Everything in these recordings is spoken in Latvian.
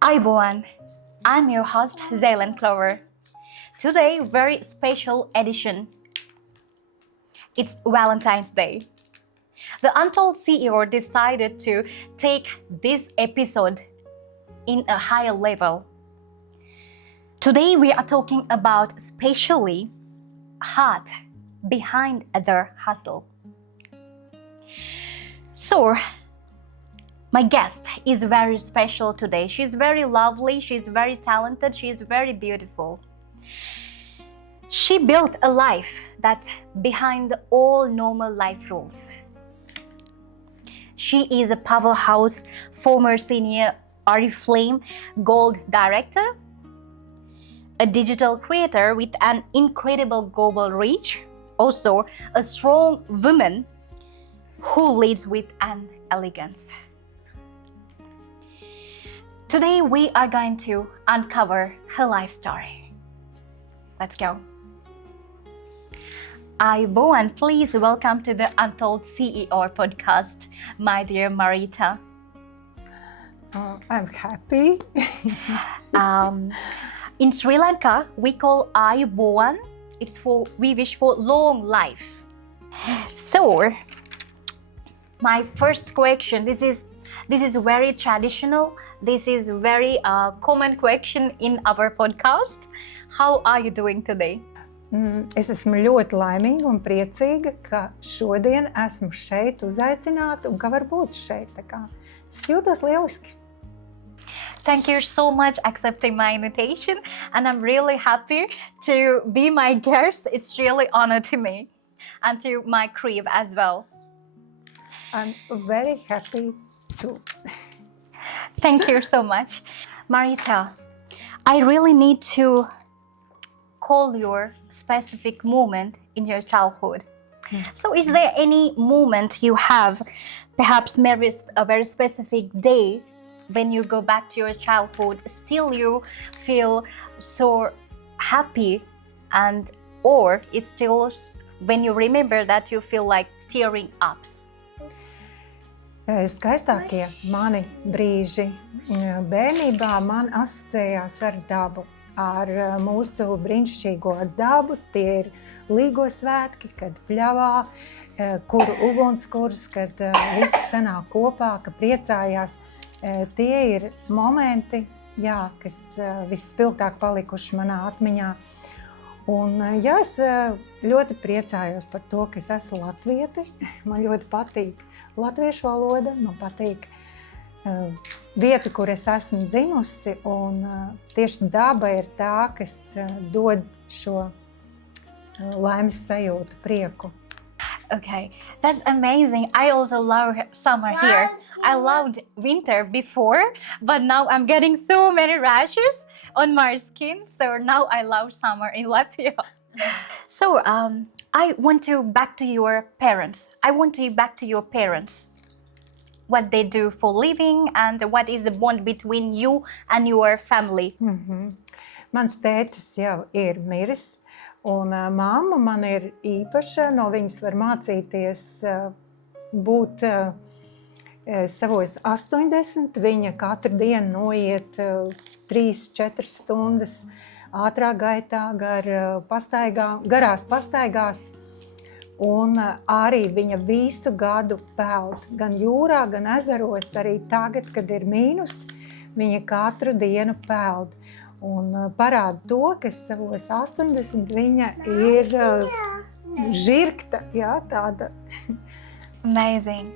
Hi everyone, I'm your host Zaylan Clover. Today, very special edition. It's Valentine's Day. The Untold CEO decided to take this episode in a higher level. Today we are talking about especially heart behind the hustle. So, my guest is very special today. She's very lovely, she's very talented, she's very beautiful. She built a life that's behind all normal life rules. She is a powerhouse, former senior Oriflame Gold Director, a digital creator with an incredible global reach, also a strong woman who leads with an elegance. Today we are going to uncover her life story. Let's go. Ivo, and please welcome to the Untold CEO podcast, my dear Marita. I'm happy. In Sri Lanka, we call Ayubowan. We wish for long life. So, my first question. This is very traditional. This is very common question in our podcast. How are you doing today? Es esmu ļoti laimīga un priecīga, ka šodien esmu šeit uzaicināta un ka var būt šeit. Tā kā es jūtos lieliski. Thank you so much accepting my invitation, and I'm really happy to be my guest. It's really honor to me and to my crib as well. I'm very happy too. Thank you so much. Marita, I really need to call your specific moment in your childhood. So is there any moment you have, perhaps maybe a very specific day when you go back to your childhood, still you feel so happy, and or it's still when you remember that you feel like tearing up? Skaistākie mani brīži bērnībā man asociējās ar dabu, ar mūsu brīnišķīgo dabu. Tie ir līgo svētki, kad pļavā, kur ugunskurs, kad visi sanāk kopā, ka priecājās. Tie ir momenti, kas visspilgtāk palikuši manā atmiņā. Un es ļoti priecājos par to, ka es esmu latviete. Man ļoti patīk latviešu valoda, man patīk vieta, kur es esmu dzimusi, un tieši daba ir tā, kas dod šo laimes sajūtu, prieku. Okay, that's amazing. I also love summer here. I loved winter before, but now I'm getting so many rashes on my skin. So now I love summer in Latvia. So I want to back to your parents. What they do for living and what is the bond between you and your family. Mans tētis jau ir miris. Un mamma man ir īpaša, no viņas var mācīties būt savos 80. Viņa katru dienu noiet 3-4 stundas ātrā gaitā garās pastaigās. Un arī viņa visu gadu peld, gan jūrā, gan ezeros, arī tagad, kad ir mīnus, viņa katru dienu peld. Un parāda to, ka savos 80 viņa ir žirgta, tāda. Amazing.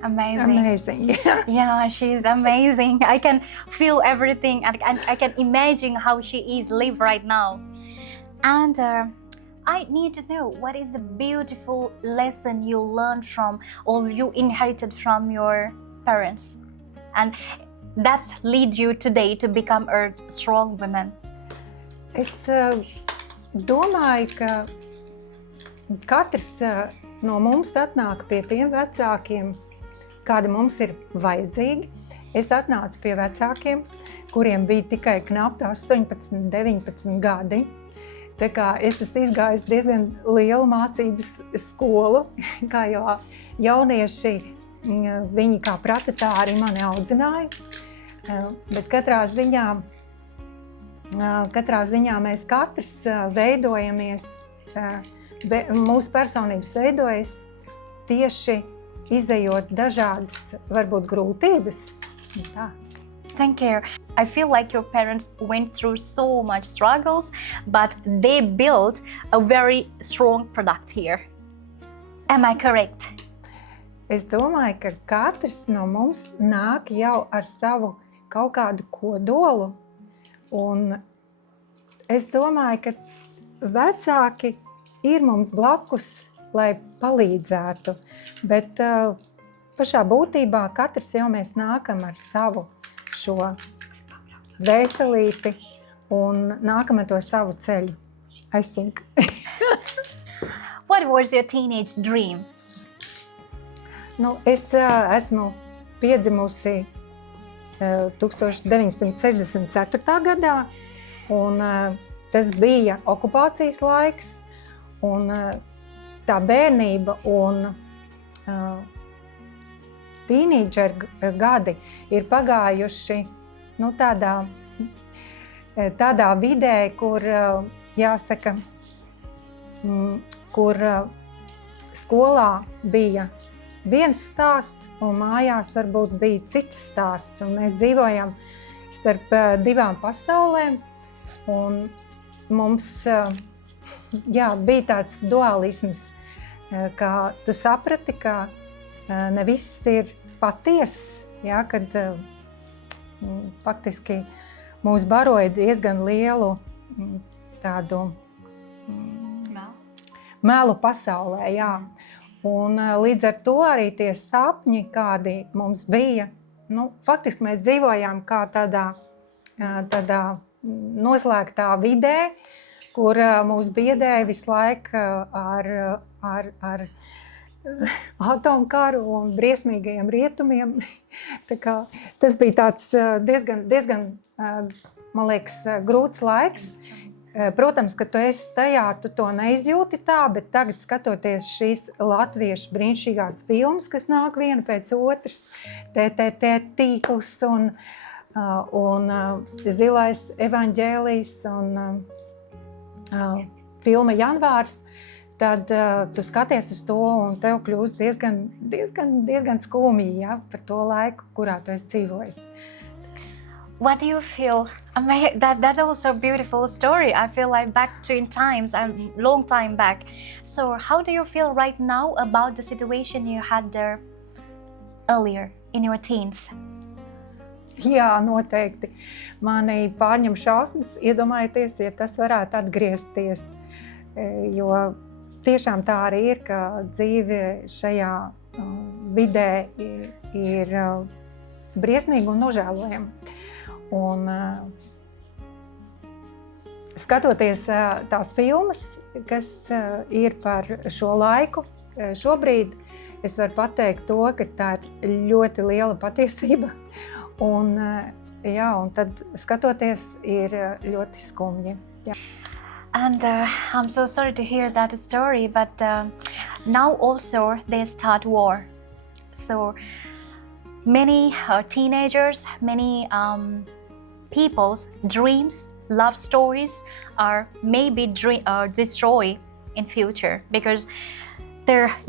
Yeah. Yeah, she's amazing. I can feel everything and I can imagine how she is live right now. And I need to know what is a beautiful lesson you learned from or you inherited from your parents. And that's lead you today to become a strong woman. Es domāju, ka katrs no mums atnāk pie tiem vecākiem, kādi mums ir vajadzīgi. Es atnācu pie vecākiem, kuriem bija tikai knapi 18, 19 gadi. Tā kā es esmu izgājis diezgan lielu mācības skolu, kā jau jaunieši, viņi kā pratatāri mani audzināja. Bet katrā ziņā Katrā ziņā mēs katrs veidojamies, mūsu personības veidojas tieši izejot dažādas, varbūt, grūtības. Tā. Thank you. I feel like your parents went through so much struggles, but they built a very strong product here. Am I correct? Es domāju, ka katrs no mums nāk jau ar savu kaut kādu kodolu, un es domāju, ka vecāki ir mums blakus, lai palīdzētu, bet pašā būtībā katrs jau mēs nākam ar savu šo dvēselīti un nākam ar to savu ceļu. I think. What was your teenage dream? Es esmu piedzimusi 1964. gadā, un tas bija okupācijas laiks, un tā bērnība un tīnīdžeru gadi ir pagājuši tādā vidē, kur, jāsaka, kur skolā bija viens stāsts un mājās varbūt bija cits stāsts. Un mēs dzīvojam starp divām pasaulēm, un mums bija tāds dualisms, kā tu saprati, ka ne viss ir patiess, kad faktiski mūs baroja diezgan lielu tādu melu pasaulē. Jā. Un līdz ar to arī tie sapņi, kādi mums bija, faktiski mēs dzīvojām kā tādā noslēgtā vidē, kur mūs biedēja visu laiku ar atomkaru un briesmīgajiem rietumiem. Tā kā tas bija tāds diezgan, man liekas, grūts laiks. Protams, ka tu esi tajā, tu to neizjūti tā, bet tagad skatoties šīs latviešu brīnišķīgās filmas, kas nāk viena pēc otras, TTT tīkls un Zilais evaņģēlijs un filma Janvārs, tad tu skaties uz to un tev kļūst diezgan skumji, par to laiku, kurā tu esi dzīvojis. What do you feel? That's also a beautiful story. I feel like back to in times, a long time back. So how do you feel right now about the situation you had there earlier in your teens? Jā, noteikti. Mani pārņem šausmas, iedomājieties, ja tas varētu atgriezties. Jo tiešām tā arī ir, ka dzīve šajā vidē ir briesmīga un nožēlojama. Un skatoties tās filmas, kas ir par šo laiku, šobrīd es varu pateikt to, ka tā ir ļoti liela patiesība. Un tad skatoties ir ļoti skumji. Jā. And I'm so sorry to hear that story, but now also they start war. So many teenagers, many people's dreams, love stories are maybe destroyed in future because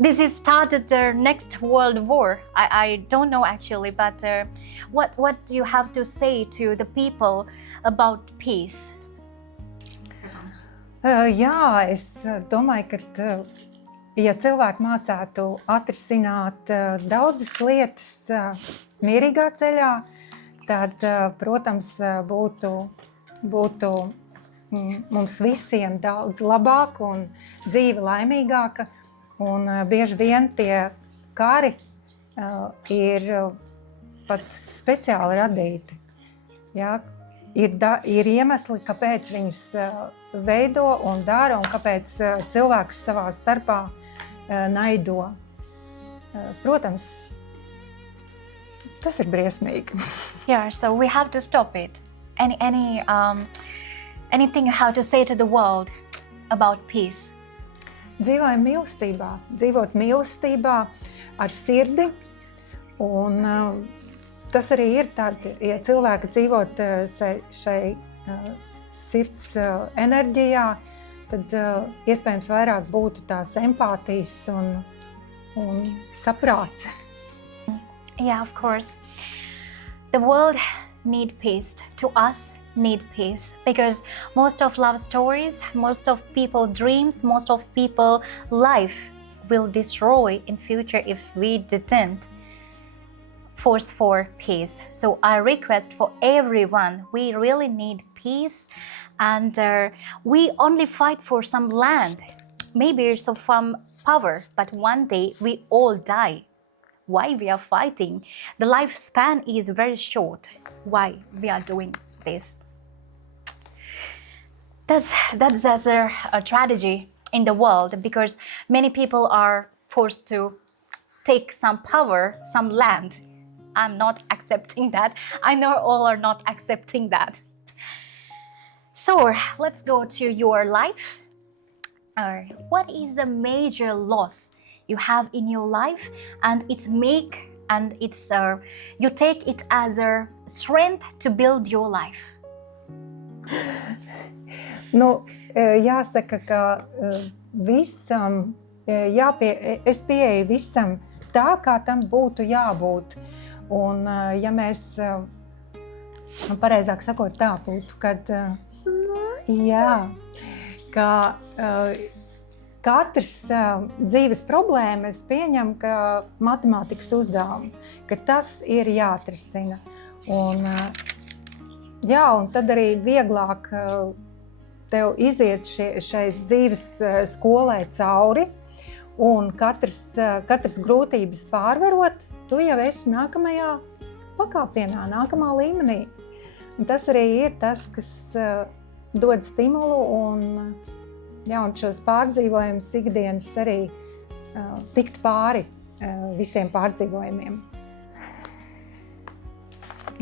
this is started their next world war. I don't know actually, but what do you have to say to the people about peace? Jā, es domāju, ka ja cilvēki mācētu atrisināt daudzas lietas mierīgā ceļā, tad, protams, būtu mums visiem daudz labāk un dzīve laimīgāka. Un bieži vien tie kari ir pat speciāli radīti. Jā, ir iemesli, kāpēc viņus veido un dara un kāpēc cilvēkus savā starpā naido. Protams, tas ir briesmīgi. Yeah, so we have to stop it. Anything you have to say to the world about peace? Dzīvojam mīlestībā, dzīvot mīlestībā ar sirdi, un tas arī ir tad, ja cilvēki dzīvot šai sirds enerģijā, tad iespējams vairāk būtu tās empātijas un saprāts. Yeah, of course. The world need peace. To us, need peace. Because most of love stories, most of people dreams, most of people life will destroy in future if we didn't force for peace. So I request for everyone, we really need peace, and we only fight for some land, maybe some power, but one day we all die. Why we are fighting? The lifespan is very short. Why we are doing this? That's a tragedy in the world, because many people are forced to take some power, some land. I'm not accepting that. I know all are not accepting that. So let's go to your life. What is the major loss you have in your life, and you take it as a strength to build your life? Nu, jāsaka, ka visam, es pieeju visam tā, kā tam būtu jābūt. Un, ja mēs, pareizāk sakot, tā būtu, kad, ka katrs dzīves problēmas pieņem, ka matemātikas uzdevumu, ka tas ir jāatrisina. Un tad arī vieglāk tev iziet šai dzīves skolai cauri, un katras grūtības pārvarot, tu jau esi nākamajā pakāpienā, nākamā līmenī. Un tas arī ir tas, kas dod stimulu un šos pārdzīvojumus ikdienas arī tikt pāri visiem pārdzīvojumiem.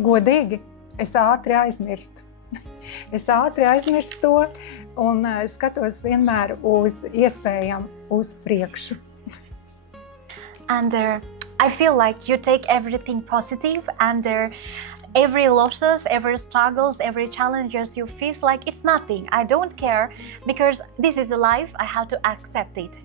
Godīgi, es ātri aizmirstu. Es ātri aizmirstu to un skatos vienmēr uz iespējām uz priekšu. And I feel like you take everything positive, and every losses, every struggles, every challenges you face like it's nothing. I don't care, because this is a life, I have to accept it.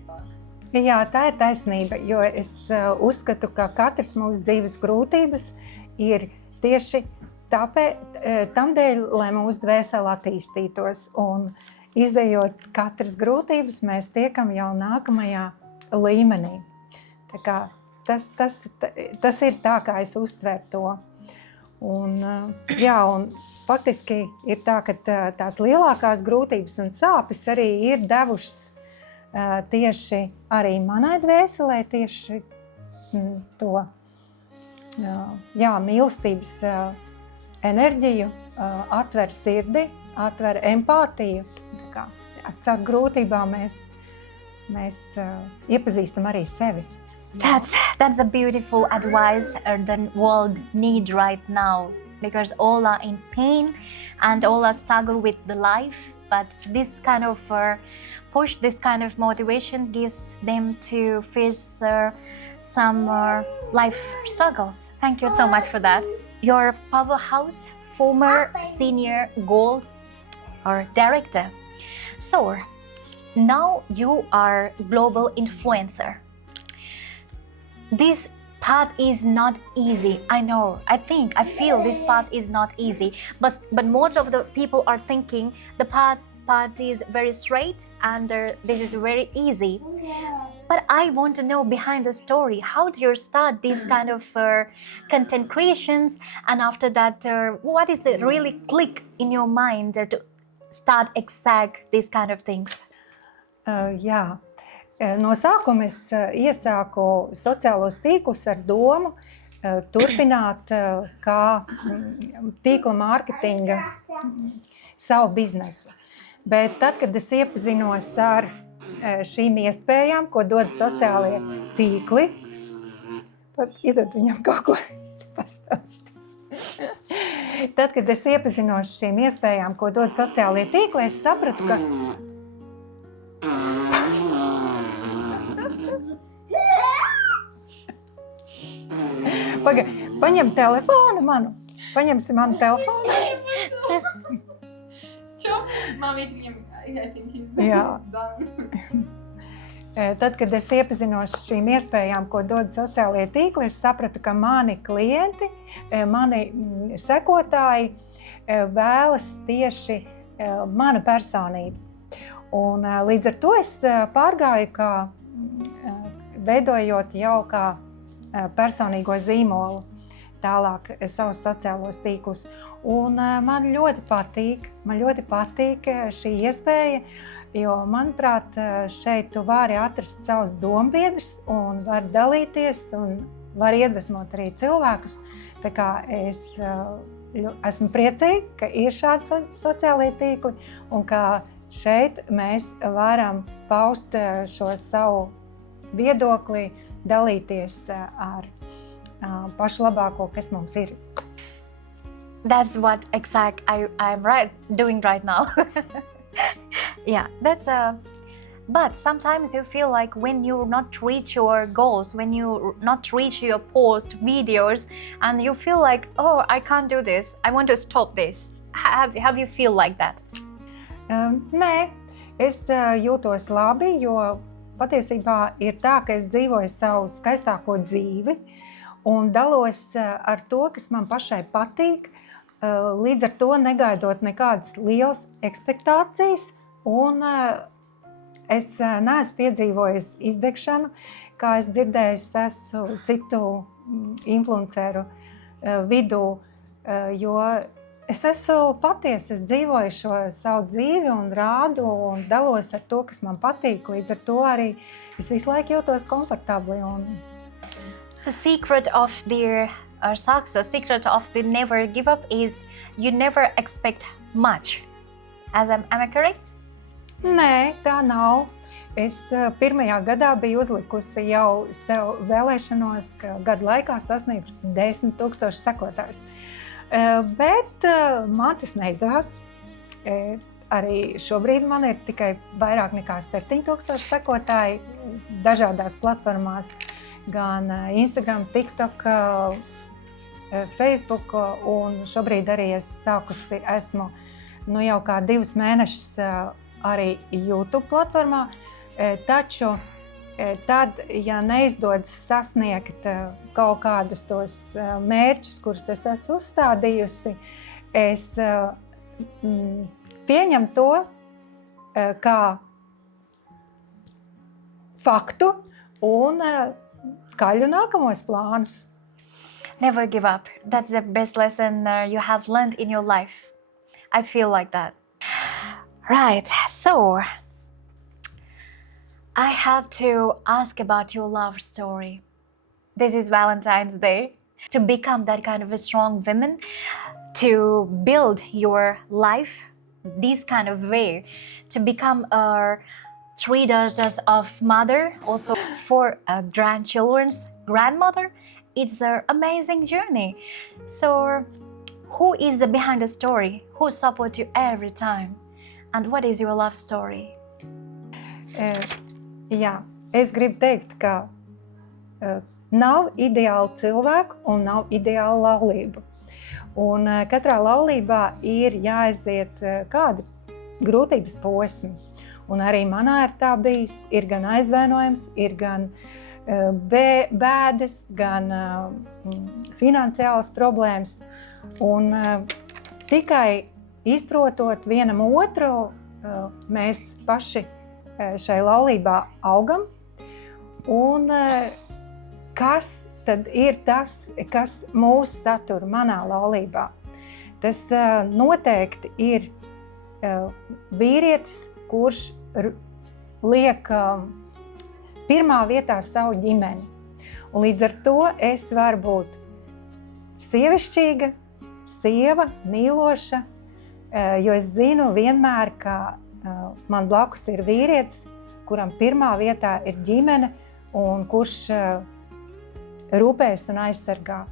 Jā, tā ir taisnība, jo es uzskatu, ka katrs mūsu dzīves grūtības ir tieši tam dēļ, lai mūsu dvēsele attīstītos. Un izejot katras grūtības, mēs tiekam jau nākamajā līmenī. Tā kā tas ir tā, kā es uztveru to. Un faktiski ir tā, ka tās lielākās grūtības un sāpes arī ir devušas tieši arī manai dvēselē, tieši to mīlestības enerģiju, atver sirdi, atver empātiju. Caur grūtībām mēs iepazīstam arī sevi. That's a beautiful advice the world need right now, because all are in pain and all are struggle with the life, but this kind of push, this kind of motivation gives them to face some life struggles. Thank you so much for that. Your powerhouse, former senior gold or director. So now you are global influencer. This path is not easy. I know, I feel this path is not easy, but most of the people are thinking the path is very straight and this is very easy. But I want to know behind the story, how do you start this kind of content creations, and after that, what is it really click in your mind to start exact these kind of things? No sākuma es iesāku sociālos tīklus ar domu turpināt kā tīkla mārketinga savu biznesu. Bet tad, kad es iepazinos ar šīm iespējām, ko dod sociālie tīkli, iedod viņam kaut ko pastāstīties. Tad, kad es iepazinos šīm iespējām, ko dod sociālie tīkli, es sapratu, ka paņem telefonu manu. Paņemsi manu telefonu. Māmīt viņam, I think he's Jā. done. Tad, kad es iepazinos šīm iespējām, ko dod sociālie tīkli, es sapratu, ka mani klienti, mani sekotāji vēlas tieši mana personība. Un līdz ar to es pārgāju, kā veidojot jau kā personīgo zīmolu tālāk savus sociālos tīklus. Un man ļoti patīk šī iespēja, jo, manuprāt, šeit tu vari atrast savus dombiedrus un var dalīties un var iedvesmot arī cilvēkus. Tā kā es esmu priecīga, ka ir šādi sociālie tīkli un ka šeit mēs varam paust šo savu viedokli, dalīties ar pašu labāko, kas mums ir. That's what I'm doing right now. Yeah, but sometimes you feel like when you not reach your goals, when you not reach your post videos, and you feel like, oh, I can't do this, I want to stop this. Have you feel like that? Nē, es jūtos labi, jo patiesībā ir tā, ka es dzīvoju savu skaistāko dzīvi un dalos ar to, kas man pašai patīk, līdz ar to negaidot nekādas lielas ekspektācijas, un es neesmu piedzīvojusi izdegšanu, kā es dzirdēju citu influenceru vidū, jo es esmu patiesa, es dzīvoju šo savu dzīvi un rādu un dalos ar to, kas man patīk, līdz ar to arī es visu laiku jūtos komfortabli. The secret of their success, secret of the never give up is you never expect much. Am I correct? Nē, tā nav. Es pirmajā gadā biju uzlikusi jau sev vēlēšanos, ka gadu laikā sasniegšu 10 000 sekotājus. Bet man tas neizdevās. Arī šobrīd man ir tikai vairāk nekā 7000 sekotāji dažādās platformās, gan Instagram, TikTok, Facebook, un šobrīd arī esmu jau kā 2 mēnešus arī YouTube platformā, taču tad, ja neizdodas sasniegt kaut kādus tos mērķus, kurus es esmu uzstādījusi, es pieņemu to kā faktu un kaļu nākamos plānus. Never give up. That's the best lesson you have learned in your life. I feel like that. Right, so I have to ask about your love story. This is Valentine's Day. To become that kind of a strong woman, to build your life this kind of way, to become a 3 daughters of mother, also 4 grandchildren's grandmother, it's an amazing journey. So who is behind the story? Who supports you every time? And what is your love story? Jā, es gribu teikt, ka nav ideāla cilvēku un nav ideāla laulība. Un katrā laulībā ir jāaiziet kādi grūtības posmi. Un arī manā ir tā bijis, ir gan aizvainojums, ir gan bēdas, gan finansiālas problēmas. Un tikai izprotot vienam otru, mēs paši šai laulībā augam. Un kas tad ir tas, kas mūs satur manā laulībā? Tas noteikti ir vīrietis, kurš liek pirmā vietā savu ģimeni. Un līdz ar to es varu būt sievišķīga, sieva, mīloša, jo es zinu vienmēr, ka man blakus ir vīrietis, kuram pirmā vietā ir ģimene un kurš rūpēs un aizsargā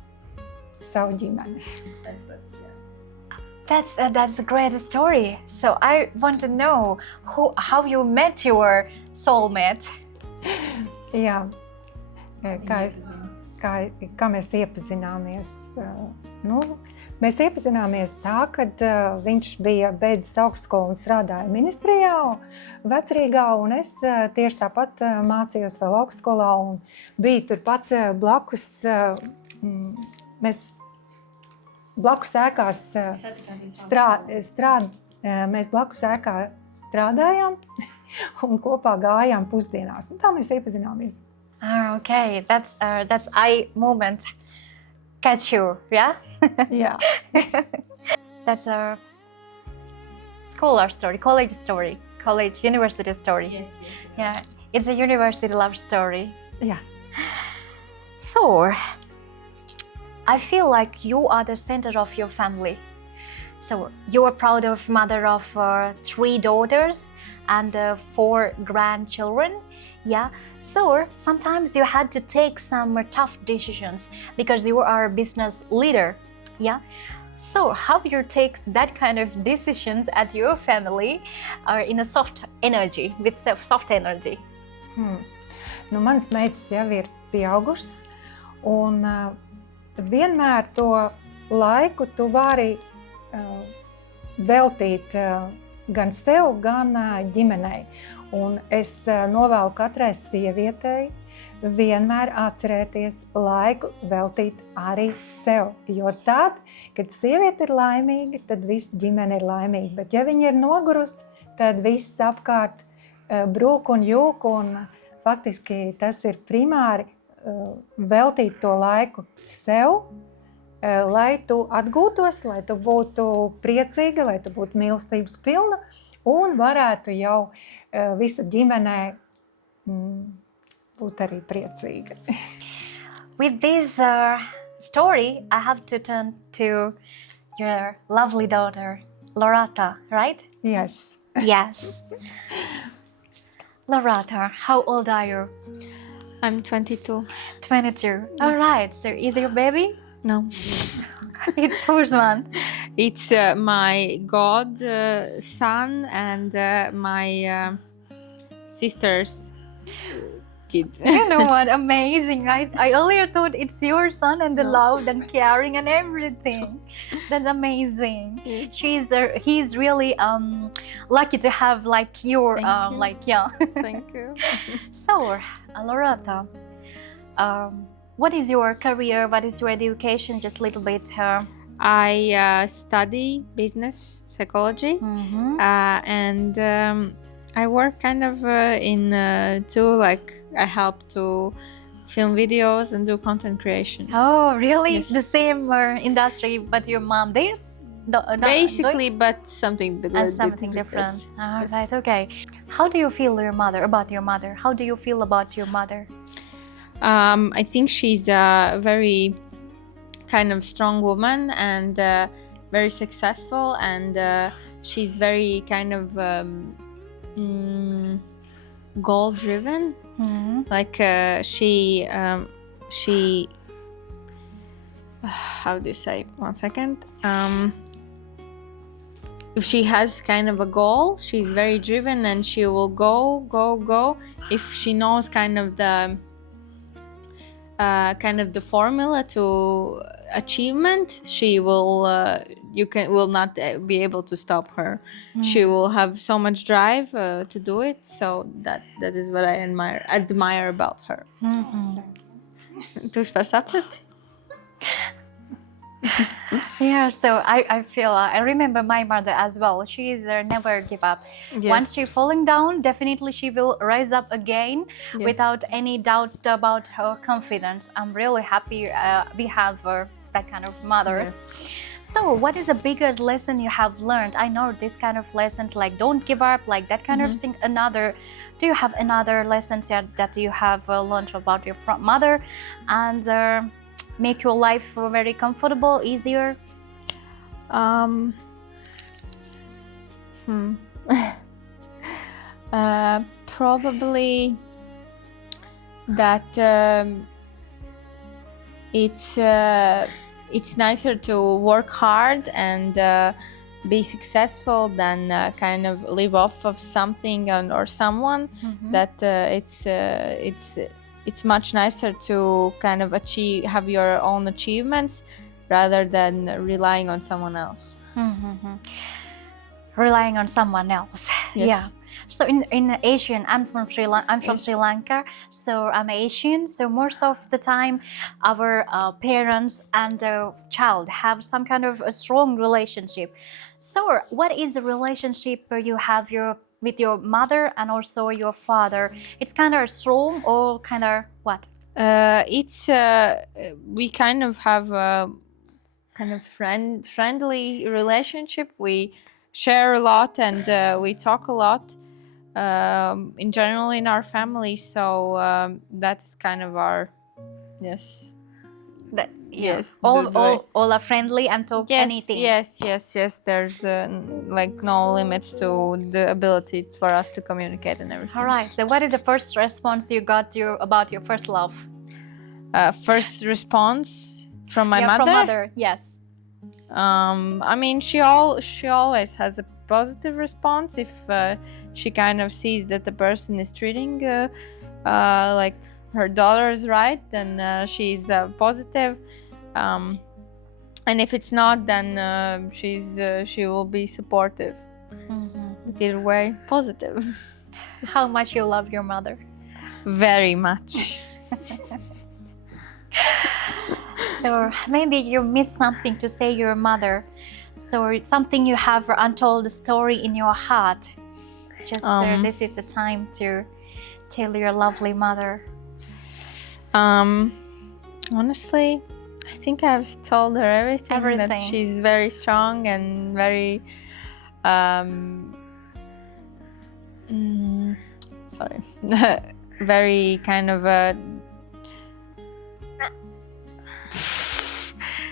savu ģimeni. That's a great story. So I want to know how you met your soulmate. Jā, kā mēs iepazināmies. Mēs iepazināmies tā, kad viņš bija beidzis augstskolu un strādāja ministrijā Vecrīgā, un es tieši tāpat mācījos vēl augstskolā un biju turpat blakus. Mēs blakus ēkās mēs blakus ēkā strādājām un kopā gājām pusdienās. Un tā mēs iepazināmies. Okay, that's eye moment. Catch you, yeah? Jā. That's a scholar story, college story, college, university story. Yes. Yeah, it's a university love story. Jā. So, I feel like you are the center of your family. So, you are proud of mother of 3 daughters and 4 grandchildren. Yeah. So, sometimes you had to take some tough decisions because you are a business leader. Yeah. So, how you take that kind of decisions at your family in a soft energy, with soft energy? Nu, manas meitas jau ir pieaugušas, un vienmēr to laiku tu vari veltīt gan sev, gan ģimenei. Un es novēlu katrai sievietei vienmēr atcerēties laiku veltīt arī sev. Jo tad, kad sieviete ir laimīga, tad visa ģimene ir laimīga. Bet ja viņa ir nogurusi, tad viss apkārt brūk un jūk. Un faktiski tas ir primāri veltīt to laiku sev, lai tu atgūtos, lai tu būtu priecīga, lai tu būtu mīlestības pilna un varētu jau visa ģimenē būt arī priecīga. With this story, I have to turn to your lovely daughter, Lorata, right? Yes. Yes. Lorata, how old are you? I'm 22. 22. All right. So is your baby? No. It's whose one? It's my godson and my sister's kid. You know what? Amazing. I earlier thought it's your son and the love and caring and everything. That's amazing. He's really lucky to have like your Thank you. like yeah. Thank you. So, Lorata, what is your career? What is your education? Just a little bit. I study business psychology and I work kind of in too, like I help to film videos and do content creation. Oh, really? Yes. The same industry, but your mom did? Basically, but something Something different. All right, okay. How do you feel about your mother? How do you feel about your mother? I think she's a very kind of strong woman and very successful, and she's very kind of goal driven. Like she how do you say, 1 second, if she has kind of a goal, she's very driven and she will go. If she knows kind of the formula to achievement, she will will not be able to stop her. She will have so much drive to do it, so that is what I admire about her. Tu vispār saprati? Yeah, so I feel I remember my mother as well. She is never give up. Yes. Once she falling down, definitely she will rise up again Yes. without any doubt about her confidence. I'm really happy we have that kind of mothers. Yes. So what is the biggest lesson you have learned? I know this kind of lessons like don't give up, like that kind of thing. Do you have another lessons that you have learned about your mother and make your life very comfortable, easier? Probably that it's nicer to work hard and be successful than kind of live off of something or someone. That it's much nicer to kind of have your own achievements rather than relying on someone else. Relying on someone else. Yes. Yeah. So in Asian, I'm from Sri Yes. Lanka, so I'm Asian. So most of the time, our parents and the child have some kind of a strong relationship. So what is the relationship you have with your mother and also your father? It's kind of strong or kind of what? It's we kind of have a kind of friendly relationship. We share a lot and we talk a lot in general in our family. So that is kind of our yes. Yes, All are friendly and talk anything. Yes. There's like no limits to the ability for us to communicate and everything. All right. So what is the first response you got about your first love? First response from my mother. From mother, yes. I mean, she always has a positive response if she kind of sees that the person is treating like her daughter is right, then she's positive. And if it's not, then she will be supportive. But either way, positive. How much you love your mother? Very much. So maybe you miss something to say your mother. So it's something you have untold story in your heart. Just this is the time to tell your lovely mother. Honestly, I think I've told her everything. That she's very strong and very sorry, very kind of a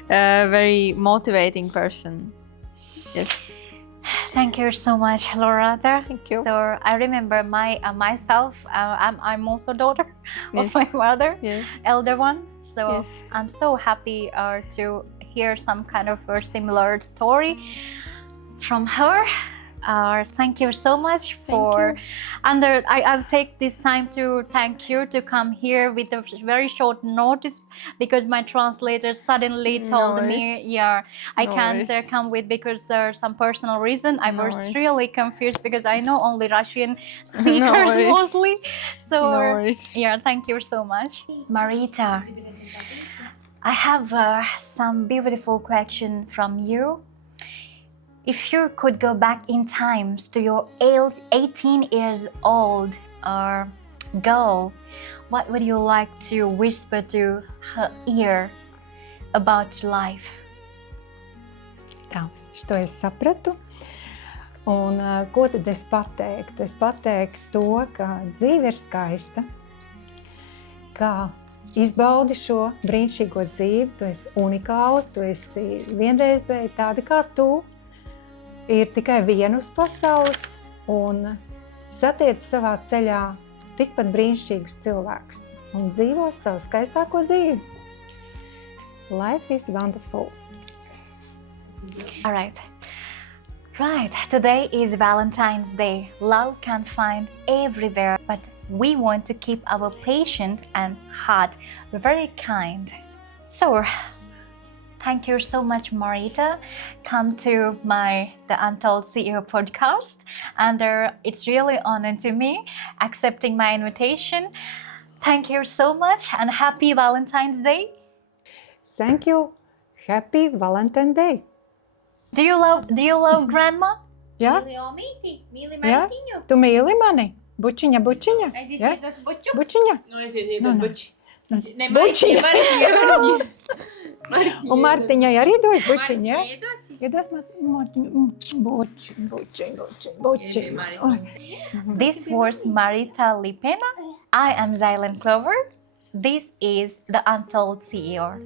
very motivating person. Yes. Thank you so much, Laura. Thank you. So I remember myself. I'm also daughter of my mother, elder one. So I'm so happy to hear some kind of a similar story from her. Thank you so much for. And I'll take this time to thank you to come here with a very short notice because my translator suddenly told me, I can't come with because there's some personal reason. I was really confused because I know only Russian speakers mostly. So thank you so much, Marita. I have some beautiful question from you. If you could go back in times to your 18 years old girl, what would you like to whisper to her ear about life? Tā, šo es sapratu. Un ko tad es pateiktu? Es pateiktu to, ka dzīve ir skaista, ka izbaudi šo brīnišķīgo dzīvi, tu esi unikāla, tu esi vienreizēji tāda kā tu. Ir tikai viena uz pasaules un satiec savā ceļā tikpat brīnišķīgus cilvēkus un dzīvo savu skaistāko dzīvi. Life is wonderful. All right. Right. Today is Valentine's Day. Love can find everywhere, but we want to keep our patient and heart very kind. So, thank you so much, Marita. Come to the Untold CEO podcast. And it's really honor to me accepting my invitation. Thank you so much and happy Valentine's Day. Thank you. Happy Valentine's Day. Do you love grandma? Jā? Mīli Jā? Tu mīli mani? Bučiņa? Jā? Bučiņa? Bučiņa. Un Martiņai arī dos bučiņu, ja? Iedos bučiņu. This was Marita Lipena. I am Zylan Clover. This is the Untold CEO.